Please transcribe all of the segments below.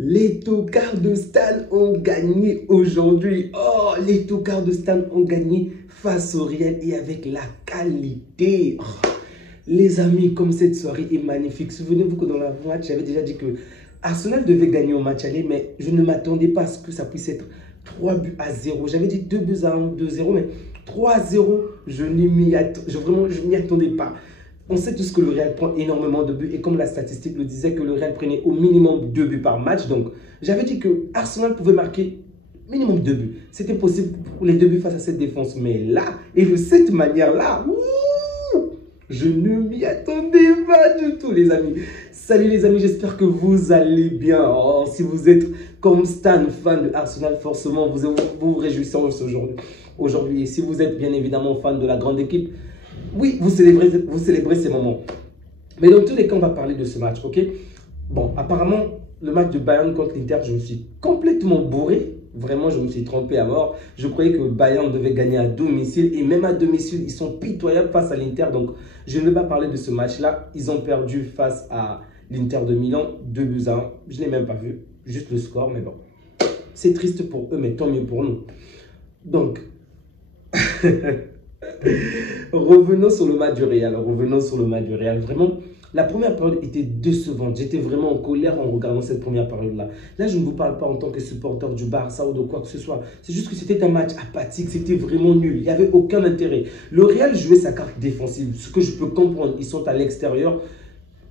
Les tocards de Stan ont gagné aujourd'hui. Oh, les tocards de Stan ont gagné face au Real et avec la qualité. Oh, les amis, comme cette soirée est magnifique. Souvenez-vous que dans la match, j'avais déjà dit que Arsenal devait gagner au match aller, mais je ne m'attendais pas à ce que ça puisse être 3 buts à 0. J'avais dit 2 buts à 1, 2-0, mais 3-0, je ne m'y attendais pas. On sait tous que le Real prend énormément de buts et comme la statistique le disait que le Real prenait au minimum 2 buts par match. Donc, j'avais dit que Arsenal pouvait marquer minimum 2 buts. C'était possible pour les 2 buts face à cette défense. Mais là, et de cette manière-là, je ne m'y attendais pas du tout, les amis. Salut les amis, j'espère que vous allez bien. Oh, si vous êtes comme Stan, fan de Arsenal, forcément, vous vous réjouissez aujourd'hui. Et si vous êtes bien évidemment fan de la grande équipe, oui, vous célébrez ces moments. Mais dans tous les cas, on va parler de ce match, ok? Bon, apparemment, le match de Bayern contre l'Inter, je me suis complètement bourré. Vraiment, je me suis trompé à mort. Je croyais que Bayern devait gagner à domicile. Et même à domicile, ils sont pitoyables face à l'Inter. Donc, je ne vais pas parler de ce match-là. Ils ont perdu face à l'Inter de Milan, 2 buts à 1. Je ne l'ai même pas vu. Juste le score, mais bon. C'est triste pour eux, mais tant mieux pour nous. Donc... Revenons sur le match du Real. Vraiment, la première période était décevante. J'étais vraiment en colère en regardant cette première période-là. Là, je ne vous parle pas en tant que supporter du Barça ou de quoi que ce soit. C'est juste que c'était un match apathique. C'était vraiment nul. Il n'y avait aucun intérêt. Le Real jouait sa carte défensive. Ce que je peux comprendre, ils sont à l'extérieur.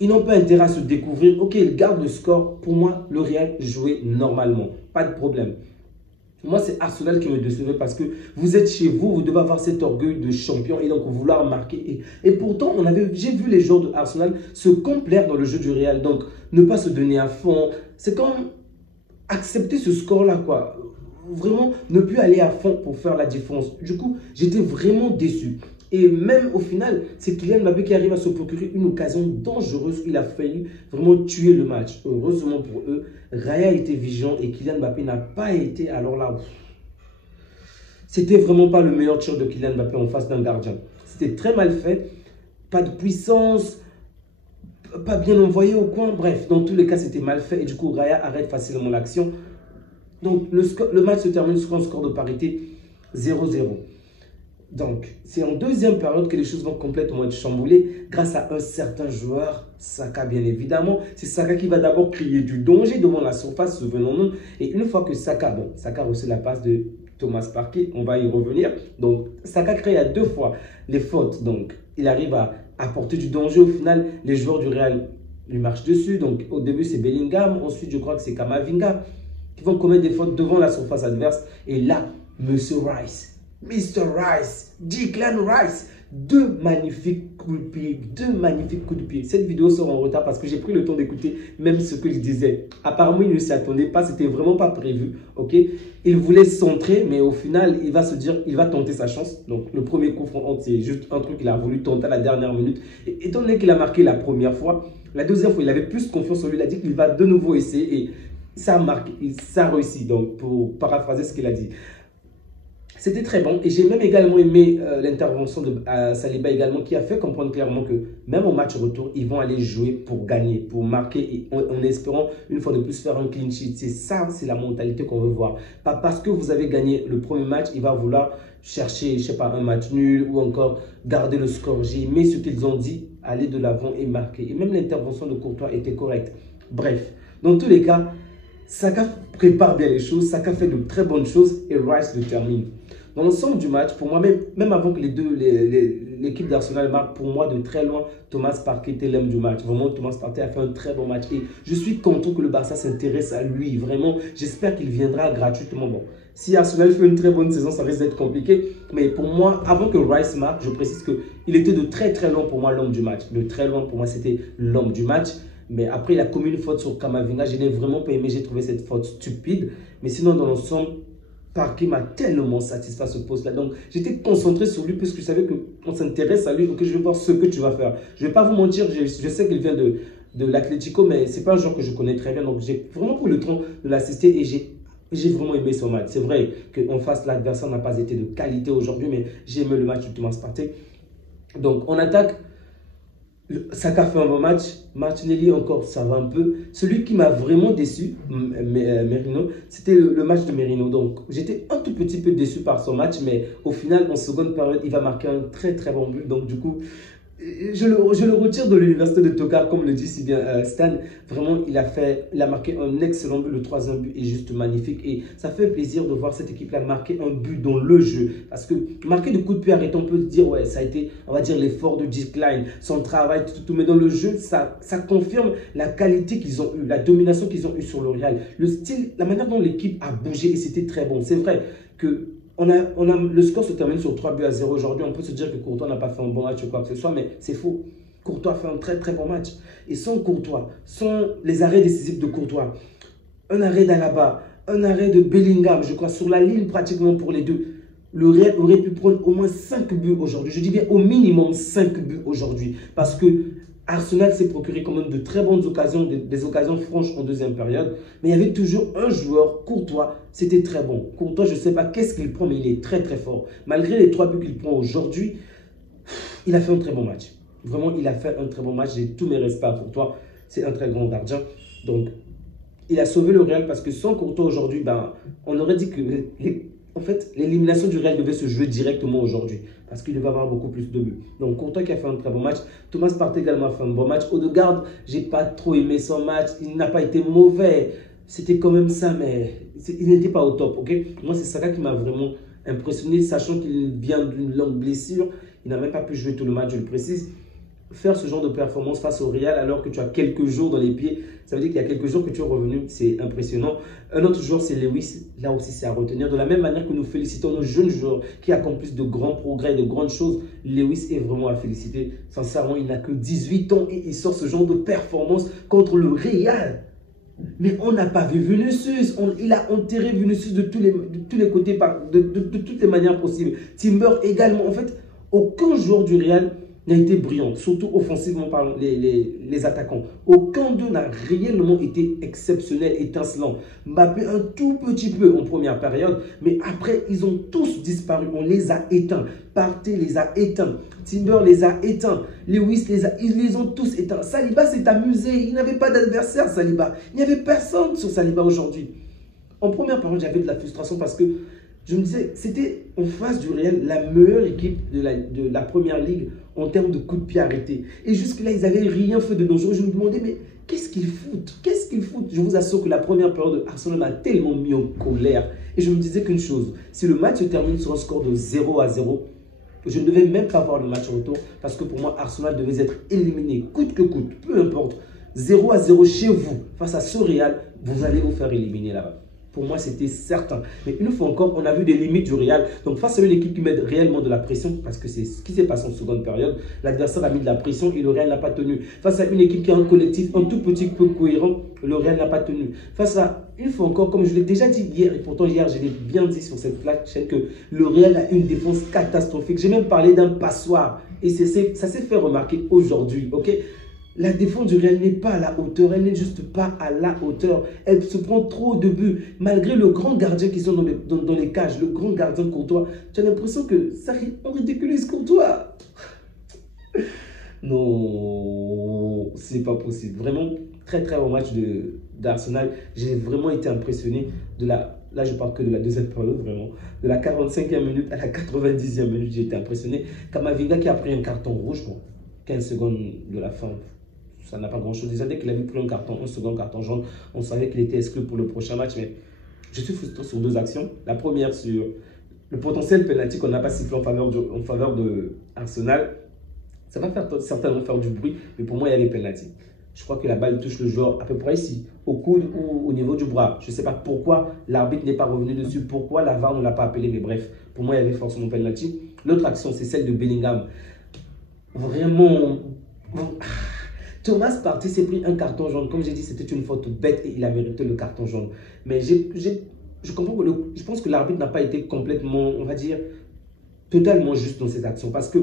Ils n'ont pas intérêt à se découvrir. Ok, ils gardent le score. Pour moi, le Real jouait normalement. Pas de problème. Moi, c'est Arsenal qui me décevait parce que vous êtes chez vous, vous devez avoir cet orgueil de champion et donc vouloir marquer. Et pourtant, j'ai vu les joueurs de Arsenal se complaire dans le jeu du Real. Donc, ne pas se donner à fond. C'est comme accepter ce score-là, quoi. Vraiment, ne plus aller à fond pour faire la différence. Du coup, j'étais vraiment déçu. Et même au final, c'est Kylian Mbappé qui arrive à se procurer une occasion dangereuse. Il a failli vraiment tuer le match. Heureusement pour eux, Raya était vigilant et Kylian Mbappé n'a pas été. Alors là, c'était vraiment pas le meilleur tir de Kylian Mbappé en face d'un gardien. C'était très mal fait. Pas de puissance, pas bien envoyé au coin. Bref, dans tous les cas, c'était mal fait. Et du coup, Raya arrête facilement l'action. Donc, le match se termine sur un score de parité 0-0. Donc, c'est en deuxième période que les choses vont complètement être chamboulées grâce à un certain joueur, Saka bien évidemment. C'est Saka qui va d'abord créer du danger devant la surface, souvenons-nous. Et une fois que Saka a reçu la passe de Thomas Partey, on va y revenir. Donc, Saka crée à 2 fois les fautes. Donc, il arrive à apporter du danger. Au final, les joueurs du Real lui marchent dessus. Donc, au début, c'est Bellingham. Ensuite, je crois que c'est Kamavinga qui vont commettre des fautes devant la surface adverse. Et là, Monsieur Rice, Mr. Rice, Declan Rice, deux magnifiques coups de pied. Cette vidéo sort en retard parce que j'ai pris le temps d'écouter même ce qu'il disait. Apparemment, il ne s'y attendait pas, c'était vraiment pas prévu. Ok, il voulait centrer, mais au final, il va se dire, il va tenter sa chance. Donc, le premier coup franc, c'est juste un truc qu'il a voulu tenter à la dernière minute. Et étant donné qu'il a marqué la première fois, la deuxième fois, il avait plus confiance en lui. Il a dit qu'il va de nouveau essayer et ça a marqué, ça a réussi. Donc, pour paraphraser ce qu'il a dit. C'était très bon et j'ai même également aimé l'intervention de Saliba également qui a fait comprendre clairement que même au match retour, ils vont aller jouer pour gagner, pour marquer et en espérant une fois de plus faire un clean sheet. C'est ça, c'est la mentalité qu'on veut voir. Pas parce que vous avez gagné le premier match, il va vouloir chercher, je sais pas, un match nul ou encore garder le score. J'ai aimé ce qu'ils ont dit, aller de l'avant et marquer. Et même l'intervention de Courtois était correcte. Bref, dans tous les cas, Saka prépare bien les choses, Saka fait de très bonnes choses et Rice le termine. Dans l'ensemble du match, pour moi, même avant que l'équipe d'Arsenal marque, pour moi, de très loin, Thomas Partey était l'homme du match. Vraiment, Thomas Partey a fait un très bon match. Et je suis content que le Barça s'intéresse à lui. Vraiment, j'espère qu'il viendra gratuitement. Bon, si Arsenal fait une très bonne saison, ça risque d'être compliqué. Mais pour moi, avant que Rice marque, je précise qu'il était de très très loin pour moi l'homme du match. De très loin pour moi, c'était l'homme du match. Mais après, il a commis une faute sur Kamavinga. Je n'ai vraiment pas aimé. J'ai trouvé cette faute stupide. Mais sinon, dans l'ensemble, Partey m'a tellement satisfait à ce poste-là. Donc, j'étais concentré sur lui parce que je savais qu'on s'intéresse à lui. Ok, je vais voir ce que tu vas faire. Je ne vais pas vous mentir, je sais qu'il vient de l'Atlético, mais ce n'est pas un joueur que je connais très bien. Donc, j'ai vraiment pris le temps de l'assister et j'ai vraiment aimé son match. C'est vrai qu'en face, l'adversaire n'a pas été de qualité aujourd'hui, mais j'ai aimé le match de Thomas Partey. Donc, en attaque, Saka fait un bon match. Martinelli encore, ça va un peu. Celui qui m'a vraiment déçu, Merino, c'était le match de Merino. Donc, j'étais un tout petit peu déçu par son match, mais au final, en seconde période, il va marquer un très très bon but. Donc, du coup, je le retire de l'université de Tokar, comme le dit si bien Stan. Vraiment, il a marqué un excellent but. Le troisième but est juste magnifique. Et ça fait plaisir de voir cette équipe-là marquer un but dans le jeu. Parce que marquer de coups de pied arrêtés, on peut se dire, ouais, ça a été, on va dire, l'effort de Decline, son travail, tout. Mais dans le jeu, ça confirme la qualité qu'ils ont eue, la domination qu'ils ont eue sur le Real. Le style, la manière dont l'équipe a bougé, et c'était très bon. C'est vrai que le score se termine sur 3 buts à 0 aujourd'hui. On peut se dire que Courtois n'a pas fait un bon match ou quoi que ce soit, mais c'est faux. Courtois a fait un très très bon match. Et sans Courtois, sans les arrêts décisifs de Courtois, un arrêt d'Alaba, un arrêt de Bellingham, je crois, sur la ligne pratiquement pour les deux, le Real aurait pu prendre au moins 5 buts aujourd'hui. Je dis bien au minimum 5 buts aujourd'hui. Parce que Arsenal s'est procuré quand même de très bonnes occasions, des occasions franches en deuxième période. Mais il y avait toujours un joueur, Courtois, c'était très bon. Courtois, je ne sais pas qu'est-ce qu'il prend, mais il est très très fort. Malgré les 3 buts qu'il prend aujourd'hui, il a fait un très bon match. Vraiment, il a fait un très bon match. J'ai tous mes respects pour toi. C'est un très grand gardien. Donc, il a sauvé le Real parce que sans Courtois aujourd'hui, ben, on aurait dit que en fait, l'élimination du Real devait se jouer directement aujourd'hui parce qu'il devait avoir beaucoup plus de buts. Donc, Courtois qui a fait un très bon match. Thomas Partey également a fait un bon match. Odegaard, j'ai pas trop aimé son match. Il n'a pas été mauvais. C'était quand même ça, mais il n'était pas au top. Ok, moi, c'est Saka qui m'a vraiment impressionné, sachant qu'il vient d'une longue blessure. Il n'a même pas pu jouer tout le match, je le précise. Faire ce genre de performance face au Real alors que tu as quelques jours dans les pieds, ça veut dire qu'il y a quelques jours que tu es revenu, c'est impressionnant. Un autre joueur, c'est Lewis. Là aussi, c'est à retenir. De la même manière que nous félicitons nos jeunes joueurs qui accomplissent de grands progrès, de grandes choses, Lewis est vraiment à féliciter. Sincèrement, il n'a que 18 ans et il sort ce genre de performance contre le Real. Mais on n'a pas vu Vinicius. Il a enterré Vinicius de tous les côtés, de toutes les manières possibles. Timber également. En fait, aucun joueur du Real n'a été brillant, surtout offensivement par les attaquants. Aucun d'eux n'a réellement été exceptionnel, étincelant. Mbappé un tout petit peu en première période, mais après, ils ont tous disparu. On les a éteints. Partey les a éteints. Timber les a éteints. Lewis ils les ont tous éteints. Saliba s'est amusé. Il n'avait pas d'adversaire, Saliba. Il n'y avait personne sur Saliba aujourd'hui. En première période, j'avais de la frustration parce que je me disais, c'était en face du Real la meilleure équipe de la première ligue en termes de coups de pied arrêtés. Et jusque-là, ils n'avaient rien fait de dangereux. Je me demandais, mais qu'est-ce qu'ils foutent? Qu'est-ce qu'ils foutent? Je vous assure que la première période de Arsenal m'a tellement mis en colère. Et je me disais qu'une chose, si le match se termine sur un score de 0 à 0, je ne devais même pas voir le match retour parce que pour moi, Arsenal devait être éliminé, coûte que coûte, peu importe. 0 à 0 chez vous, face à ce Real, vous allez vous faire éliminer là-bas. Pour moi, c'était certain. Mais une fois encore, on a vu des limites du Real. Donc, face à une équipe qui met réellement de la pression, parce que c'est ce qui s'est passé en seconde période, l'adversaire a mis de la pression et le Real n'a pas tenu. Face à une équipe qui a un collectif un tout petit peu cohérent, le Real n'a pas tenu. Face à, une fois encore, comme je l'ai déjà dit hier, et pourtant hier, je l'ai bien dit sur cette chaîne, que le Real a une défense catastrophique. J'ai même parlé d'un passoire. Et ça s'est fait remarquer aujourd'hui, ok? La défense du Real n'est pas à la hauteur, elle n'est juste pas à la hauteur. Elle se prend trop de buts. Malgré le grand gardien qui sont dans les cages, le grand gardien Courtois, tu as l'impression que ça on ridiculise Courtois. Non, c'est pas possible. Vraiment, très très bon match d'Arsenal. J'ai vraiment été impressionné là je parle que de la deuxième période, vraiment. De la 45e minute à la 90e minute, j'ai été impressionné. Kamavinga qui a pris un carton rouge, bon, 15 secondes de la fin, ça n'a pas grand-chose. Déjà, dès qu'il avait pris un second carton jaune, on savait qu'il était exclu pour le prochain match. Mais je suis frustré sur deux actions. La première sur le potentiel penalty qu'on n'a pas sifflé en faveur de Arsenal. Ça va certainement faire du bruit, mais pour moi, il y avait penalty. Je crois que la balle touche le joueur à peu près ici, au coude ou au niveau du bras. Je ne sais pas pourquoi l'arbitre n'est pas revenu dessus, pourquoi la VAR ne l'a pas appelé, mais bref, pour moi, il y avait forcément penalty. L'autre action, c'est celle de Bellingham. Vraiment, Thomas Partey s'est pris un carton jaune. Comme j'ai dit, c'était une faute bête et il a mérité le carton jaune. Mais je comprends que je pense que l'arbitre n'a pas été complètement, on va dire, totalement juste dans cette action. Parce que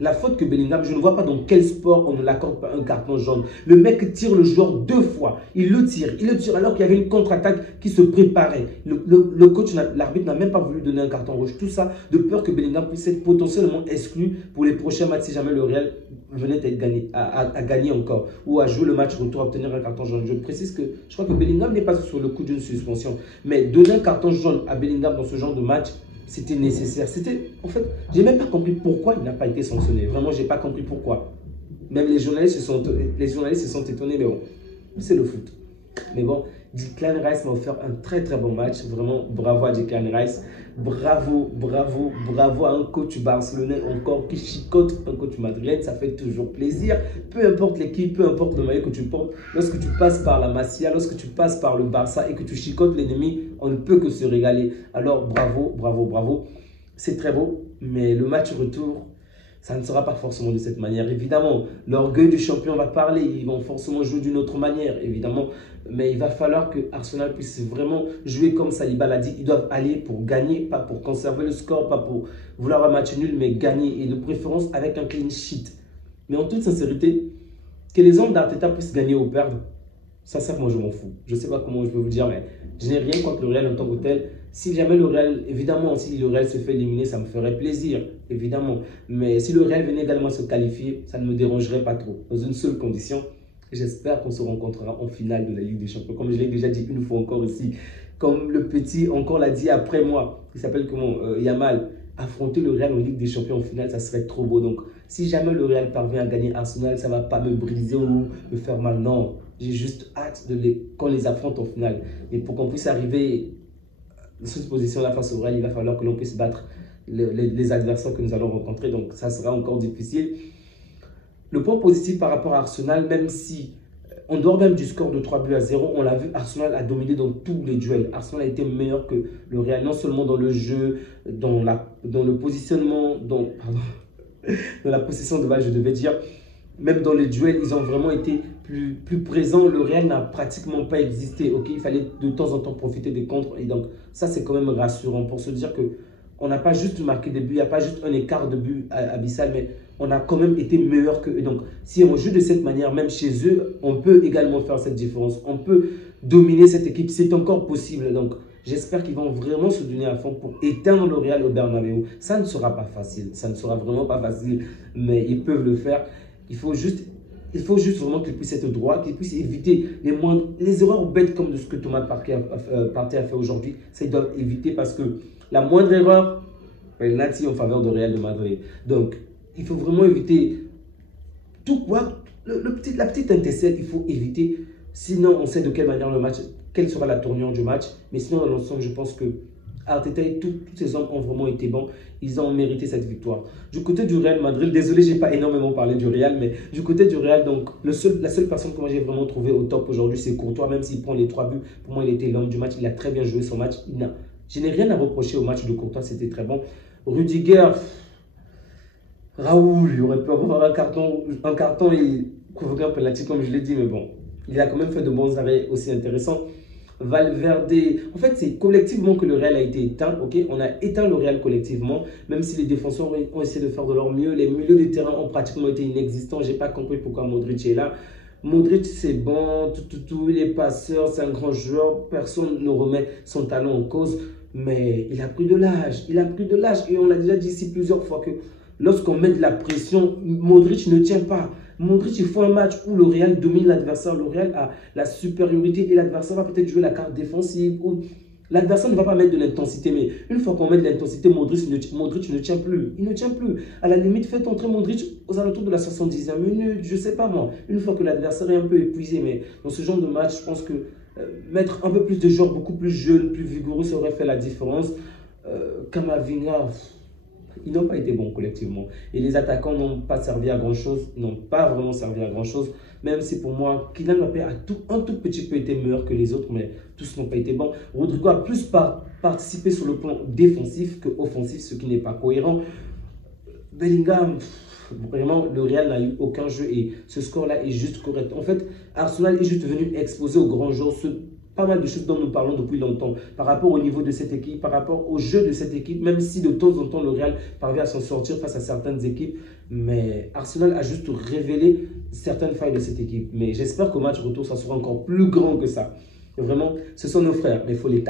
La faute que Bellingham, je ne vois pas dans quel sport on ne l'accorde pas un carton jaune. Le mec tire le joueur 2 fois. Il le tire alors qu'il y avait une contre-attaque qui se préparait. Le coach, l'arbitre n'a même pas voulu donner un carton rouge. Tout ça de peur que Bellingham puisse être potentiellement exclu pour les prochains matchs si jamais le Real venait à gagner encore ou à jouer le match retour, à obtenir un carton jaune. Je précise que je crois que Bellingham n'est pas sur le coup d'une suspension. Mais donner un carton jaune à Bellingham dans ce genre de match, c'était nécessaire. En fait, j'ai même pas compris pourquoi il n'a pas été sanctionné. Vraiment, j'ai pas compris pourquoi. Même les journalistes se sont étonnés, mais bon, c'est le foot. Mais bon, Declan Rice m'a offert un très très bon match. Vraiment, bravo à Declan Rice. Bravo, bravo, bravo à un coach barcelonais encore qui chicote un coach madrilène. Ça fait toujours plaisir. Peu importe l'équipe, peu importe le maillot que tu portes. Lorsque tu passes par la Masia, lorsque tu passes par le Barça et que tu chicotes l'ennemi, on ne peut que se régaler. Alors bravo, bravo, bravo. C'est très beau, mais le match retour, ça ne sera pas forcément de cette manière. Évidemment, l'orgueil du champion va parler. Ils vont forcément jouer d'une autre manière, évidemment. Mais il va falloir que Arsenal puisse vraiment jouer comme Saliba l'a dit. Ils doivent aller pour gagner, pas pour conserver le score, pas pour vouloir un match nul, mais gagner. Et de préférence avec un clean sheet. Mais en toute sincérité, que les hommes d'Arteta puissent gagner ou perdre, ça, moi, je m'en fous. Je ne sais pas comment je peux vous dire, mais je n'ai rien contre le Real en tant que tel. Si jamais le Real, évidemment, si le Real se fait éliminer, ça me ferait plaisir, évidemment. Mais si le Real venait également se qualifier, ça ne me dérangerait pas trop. Dans une seule condition, j'espère qu'on se rencontrera en finale de la Ligue des Champions. Comme je l'ai déjà dit une fois encore ici, comme le petit encore l'a dit après moi, il s'appelle comment Yamal, affronter le Real en Ligue des Champions en finale, ça serait trop beau. Donc, si jamais le Real parvient à gagner Arsenal, ça ne va pas me briser ou me faire mal. Non, j'ai juste hâte qu'on les affronte en finale. Et pour qu'on puisse arriver dans cette position-là face au Real, il va falloir que l'on puisse battre les adversaires que nous allons rencontrer. Donc, ça sera encore difficile. Le point positif par rapport à Arsenal, même si on dort même du score de 3-0, on l'a vu, Arsenal a dominé dans tous les duels. Arsenal a été meilleur que le Real, non seulement dans le jeu, dans le positionnement, dans la possession de balle, je devais dire. Même dans les duels, ils ont vraiment été plus présents. Le Real n'a pratiquement pas existé. Ok, il fallait de temps en temps profiter des contres. Et donc, ça, c'est quand même rassurant pour se dire qu'on n'a pas juste marqué des buts, il n'y a pas juste un écart de but abyssal, mais on a quand même été meilleur qu'eux. Donc, si on joue de cette manière, même chez eux, on peut également faire cette différence. On peut dominer cette équipe. C'est encore possible. Donc, j'espère qu'ils vont vraiment se donner à fond pour éteindre le Real au Bernabéu. Ça ne sera pas facile. Ça ne sera vraiment pas facile, mais ils peuvent le faire. Il faut juste vraiment qu'ils puissent être droits, qu'ils puissent éviter les erreurs bêtes comme de ce que Thomas Partey a fait aujourd'hui. Ça, ils doivent éviter parce que la moindre erreur, penalty en faveur de Real de Madrid. Donc, il faut vraiment éviter tout quoi. La petite intercelle, il faut éviter. Sinon, on sait de quelle manière quelle sera la tournure du match. Mais sinon, dans l'ensemble, je pense que Arteta et tous ces hommes ont vraiment été bons. Ils ont mérité cette victoire. Du côté du Real Madrid, désolé, je n'ai pas énormément parlé du Real, mais du côté du Real, donc, la seule personne que moi j'ai vraiment trouvé au top aujourd'hui, c'est Courtois. Même s'il prend les 3 buts, pour moi, il était l'homme du match. Il a très bien joué son match. Je n'ai rien à reprocher au match de Courtois, c'était très bon. Rudiger, Raoul, il aurait pu avoir un carton et provoquer un penalty, comme je l'ai dit, mais bon, il a quand même fait de bons arrêts aussi intéressants. Valverde, en fait, c'est collectivement que le Real a été éteint. Ok, on a éteint le Real collectivement, même si les défenseurs ont essayé de faire de leur mieux. Les milieux de terrain ont pratiquement été inexistants. J'ai pas compris pourquoi Modric est là. Modric, c'est bon, il est passeur, c'est un grand joueur. Personne ne remet son talent en cause, mais il a pris de l'âge. Il a pris de l'âge et on l'a déjà dit ici plusieurs fois que lorsqu'on met de la pression, Modric ne tient pas. Modric, il faut un match où le Real domine l'adversaire. Le Real a la supériorité et l'adversaire va peut-être jouer la carte défensive. L'adversaire ne va pas mettre de l'intensité. Mais une fois qu'on met de l'intensité, Modric ne tient plus. Il ne tient plus. À la limite, faites entrer Modric aux alentours de la 70e minute. Je ne sais pas moi. Une fois que l'adversaire est un peu épuisé. Mais dans ce genre de match, je pense que mettre un peu plus de joueurs beaucoup plus jeunes, plus vigoureux, ça aurait fait la différence. Camavinga, ils n'ont pas été bons collectivement. Et les attaquants n'ont pas servi à grand-chose, n'ont pas vraiment servi à grand-chose. Même si pour moi, Kylian Mbappé a un tout petit peu été meilleur que les autres, mais tous n'ont pas été bons. Rodrigo a plus participé sur le plan défensif que offensif, ce qui n'est pas cohérent. Bellingham, vraiment, le Real n'a eu aucun jeu et ce score-là est juste correct. En fait, Arsenal est juste venu exposer aux grands joueurs pas mal de choses dont nous parlons depuis longtemps, par rapport au niveau de cette équipe, par rapport au jeu de cette équipe, même si de temps en temps le Real parvient à s'en sortir face à certaines équipes, mais Arsenal a juste révélé certaines failles de cette équipe. Mais j'espère qu'au match retour, ça sera encore plus grand que ça. Vraiment, ce sont nos frères, mais il faut les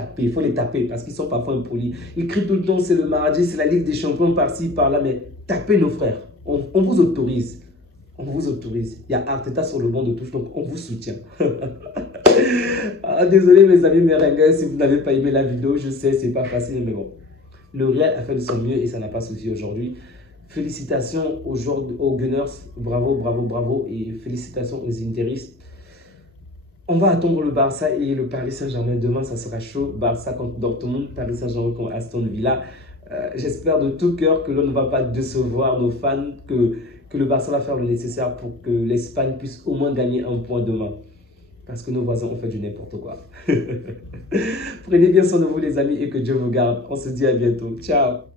taper parce qu'ils sont parfois impolis. Ils crient tout le temps, c'est le mardi, c'est la Ligue des Champions par-ci, par-là, mais tapez nos frères. On vous autorise. On vous autorise. Il y a Arteta sur le banc de touche, donc on vous soutient. Ah, désolé mes amis merengues, si vous n'avez pas aimé la vidéo, je sais, c'est pas facile, mais bon. Le Real a fait de son mieux et ça n'a pas suffi aujourd'hui. Félicitations aux joueurs, aux Gunners, bravo, bravo, bravo, et félicitations aux Interistes. On va attendre le Barça et le Paris Saint-Germain. Demain, ça sera chaud. Barça contre Dortmund, Paris Saint-Germain contre Aston Villa. J'espère de tout cœur que l'on ne va pas décevoir nos fans, que le Barça va faire le nécessaire pour que l'Espagne puisse au moins gagner un point demain. Parce que nos voisins ont fait du n'importe quoi. Prenez bien soin de vous les amis et que Dieu vous garde. On se dit à bientôt. Ciao.